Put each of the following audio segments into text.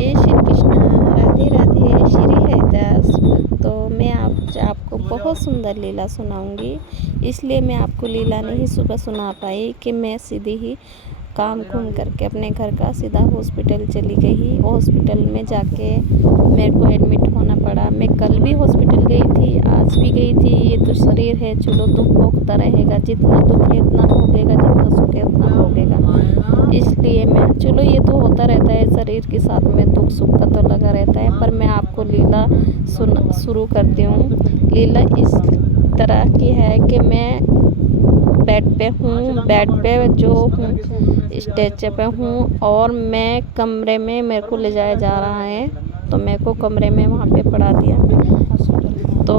जय श्री कृष्ण, राधे राधे, श्री हरिदास। तो मैं आपको बहुत सुंदर लीला सुनाऊंगी। इसलिए मैं आपको लीला नहीं सुबह सुना पाई कि मैं सीधी ही काम घूम करके अपने घर का सीधा हॉस्पिटल चली गई। हॉस्पिटल में जाके मेरे को एडमिट होना पड़ा। मैं कल भी हॉस्पिटल गई थी, आज भी गई थी। ये तो शरीर है, चलो दुख भोगता रहेगा। जितना दुख है उतना भोगेगा, जितना सुख है उतना भोगेगा। इसलिए मैं चलो ये तो होता रहता है, शरीर के साथ में दुख सुख का तो लगा रहता है। पर मैं आपको लीला शुरू करती हूँ। लीला इस तरह की है कि मैं बेड पे हूँ, बेड पे जो हूँ स्ट्रेचर पे हूँ, और मैं कमरे में मेरे को ले जाया जा रहा है। तो मेरे को कमरे में वहाँ पे पड़ा दिया। तो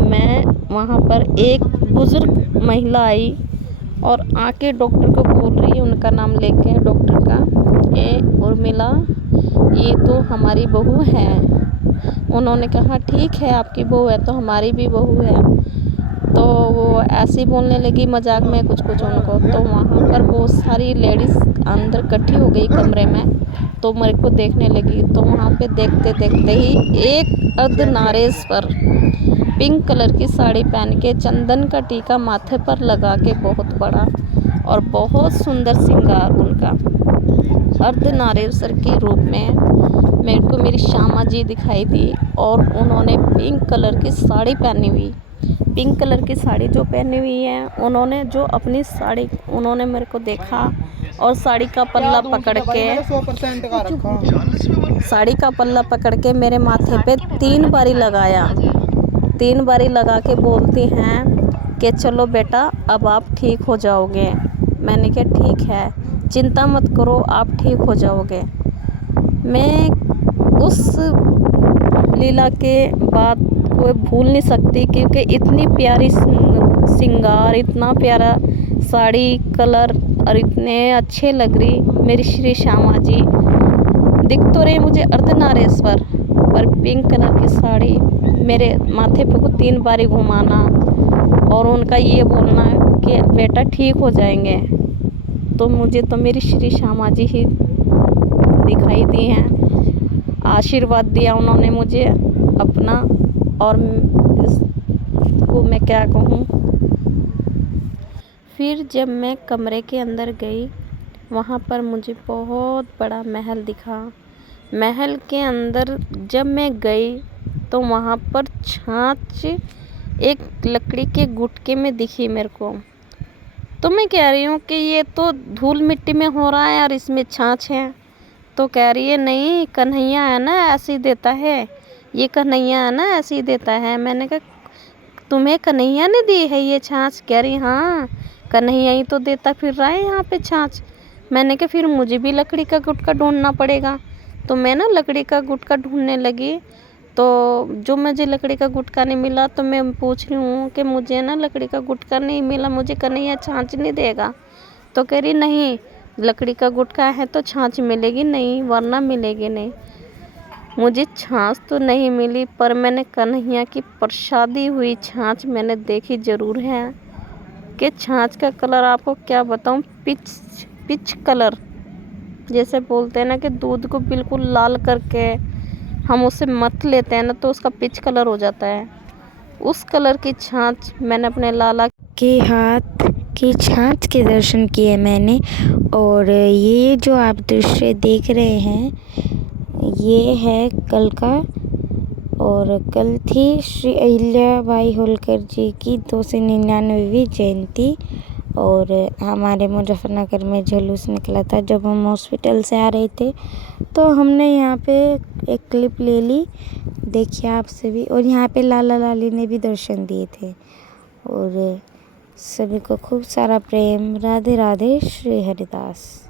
मैं वहाँ पर एक बुज़ुर्ग महिला आई और आके डॉक्टर को बोल रही है, उनका नाम लेके डॉक्टर का, ये उर्मिला, ये तो हमारी बहू है। उन्होंने कहा ठीक है, आपकी बहू है तो हमारी भी बहू है। तो वो ऐसे ही बोलने लगी मजाक में कुछ उनको। तो वहाँ पर बहुत सारी लेडीज़ अंदर इकट्ठी हो गई कमरे में, तो मेरे को देखने लगी। तो वहाँ पे देखते देखते ही एक अर्धनारेश्वर पिंक कलर की साड़ी पहन के, चंदन का टीका माथे पर लगा के, बहुत बड़ा और बहुत सुंदर श्रृंगार उनका, अर्धनारेश्वर के रूप में मेरे को मेरी श्यामा जी दिखाई दी। और उन्होंने पिंक कलर की साड़ी पहनी हुई, पिंक कलर की साड़ी जो पहनी हुई है, उन्होंने जो अपनी साड़ी, उन्होंने मेरे को देखा और साड़ी का पल्ला पकड़ के मेरे माथे पे 3 बारी लगाया। 3 बारी लगा के बोलती हैं कि चलो बेटा अब आप ठीक हो जाओगे। मैंने कहा ठीक है, चिंता मत करो, आप ठीक हो जाओगे। मैं उस लीला के बाद को भूल नहीं सकती, क्योंकि इतनी प्यारी श्रृंगार, इतना प्यारा साड़ी कलर और इतने अच्छे लग रही मेरी श्री श्यामा जी। दिख तो रहे मुझे अर्धनारेश्वर, पर पिंक कलर की साड़ी, मेरे माथे पे को 3 बारी घुमाना और उनका ये बोलना कि बेटा ठीक हो जाएंगे। तो मुझे तो मेरी श्री श्यामा जी ही दिखाई दी हैं। आशीर्वाद दिया उन्होंने मुझे अपना, और इसको मैं क्या कहूँ। फिर जब मैं कमरे के अंदर गई, वहाँ पर मुझे बहुत बड़ा महल दिखा। महल के अंदर जब मैं गई तो वहाँ पर छाछ एक लकड़ी के गुटके में दिखी मेरे को। तो मैं कह रही हूँ कि ये तो धूल मिट्टी में हो रहा है और इसमें छाछ है। तो कह रही है नहीं, कन्हैया है ना ऐसे ही देता है, ये कन्हैया है ना ऐसे ही देता है। मैंने कहा तुम्हें कन्हैया ने दी है ये छाछ? कह रही हाँ, कन्हैया ही तो देता फिर रहा है यहाँ पे छाछ। मैंने कहा फिर मुझे भी लकड़ी का गुटका ढूंढना पड़ेगा। तो मैं ना लकड़ी का गुटका ढूंढने लगी, तो जो मुझे लकड़ी का गुटका नहीं मिला, तो मैं पूछ रही हूँ कि मुझे ना लकड़ी का गुटका नहीं मिला, मुझे कन्हैया छाछ नहीं देगा? तो कह रही नहीं, लकड़ी का गुटका है तो छाछ मिलेगी नहीं, वरना मिलेगी नहीं। मुझे छाछ तो नहीं मिली, पर मैंने कन्हैया की प्रसादी हुई छाछ मैंने देखी ज़रूर है। कि छाछ का कलर आपको क्या बताऊँ, पिच कलर, जैसे बोलते हैं ना कि दूध को बिल्कुल लाल करके हम उसे मत लेते हैं ना, तो उसका पिच कलर हो जाता है। उस कलर की छाछ मैंने अपने लाला के हाथ की छाछ के दर्शन किए मैंने। और ये जो आप दृश्य देख रहे हैं, ये है कल का। और कल थी श्री अहिल्याबाई होलकर जी की 299वीं जयंती। और हमारे मुजफ्फरनगर में जुलूस निकला था। जब हम हॉस्पिटल से आ रहे थे तो हमने यहाँ पे एक क्लिप ले ली, देखिए आप सभी। और यहाँ पे लाला लाली ने भी दर्शन दिए थे। और सभी को खूब सारा प्रेम। राधे राधे, श्री हरिदास।